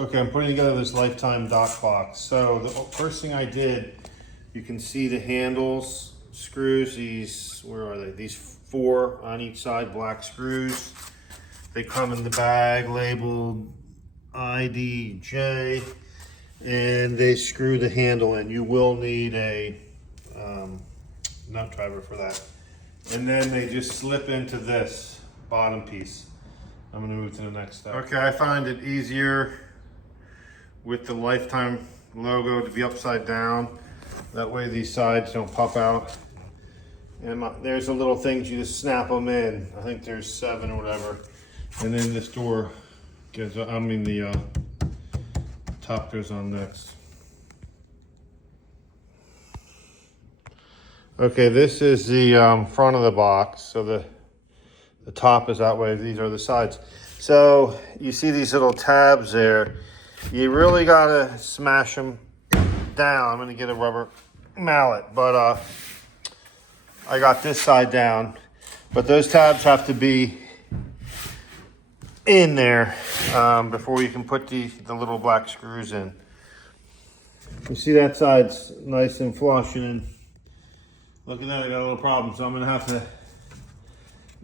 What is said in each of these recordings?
Okay, I'm putting together this Lifetime dock box. So the first thing I did, you can see the handles, screws, these, where are they? These 4 on each side, black screws. They come in the bag labeled IDJ, and they screw the handle in. You will need a nut driver for that. And then they just slip into this bottom piece. I'm gonna move to the next step. Okay, I find it easier with the Lifetime logo to be upside down. That way these sides don't pop out. And there's a little things, you just snap them in. I think there's 7 or whatever. And then this door goes, the top goes on next. Okay, this is the front of the box. So the top is that way, these are the sides. So you see these little tabs there. You really gotta smash them down. I'm gonna get a rubber mallet, but I got this side down. But those tabs have to be in there before you can put the little black screws in. You see that side's nice and flush, and then look at that, I got a little problem. So I'm gonna have to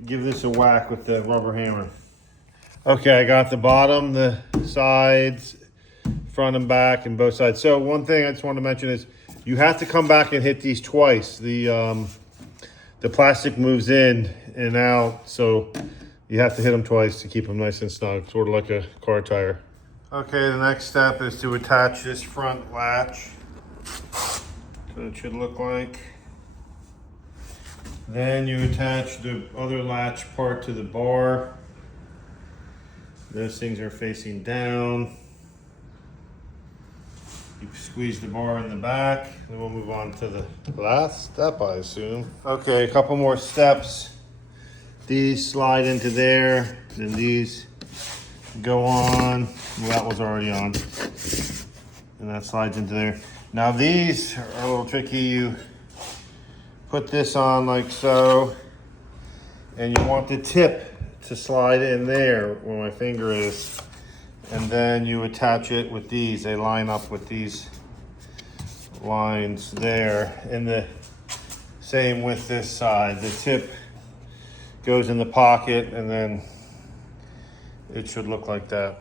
give this a whack with the rubber hammer. Okay, I got the bottom, the sides, front and back, and both sides. So one thing I just want to mention is you have to come back and hit these twice. The plastic moves in and out, so you have to hit them twice to keep them nice and snug, sort of like a car tire. Okay, the next step is to attach this front latch. So it should look like. Then you attach the other latch part to the bar. Those things are facing down. You squeeze the bar in the back. Then we'll move on to the last step, I assume. Okay, a couple more steps. These slide into there, then these go on. Well, that was already on. And that slides into there. Now these are a little tricky. You put this on like so, and you want the tip to slide in there where my finger is. And then you attach it with these. They line up with these lines there. And the same with this side. The tip goes in the pocket, and then it should look like that.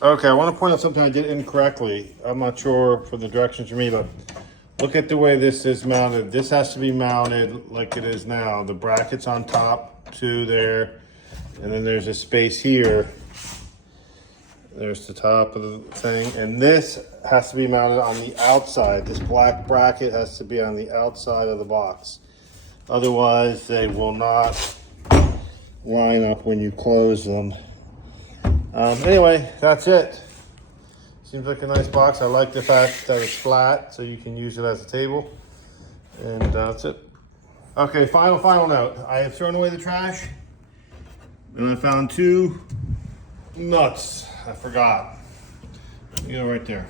Okay, I want to point out something I did incorrectly. I'm not sure for the directions from me, but look at the way this is mounted. This has to be mounted like it is now. The bracket's on top, 2 there, and then there's a space here. There's the top of the thing, and this has to be mounted on the outside. This black bracket has to be on the outside of the box. Otherwise, they will not line up when you close them. Anyway, that's it. Seems like a nice box. I like the fact that it's flat, so you can use it as a table. And that's it. Okay, final note. I have thrown away the trash, and I found 2 nuts. I forgot. You know, right there.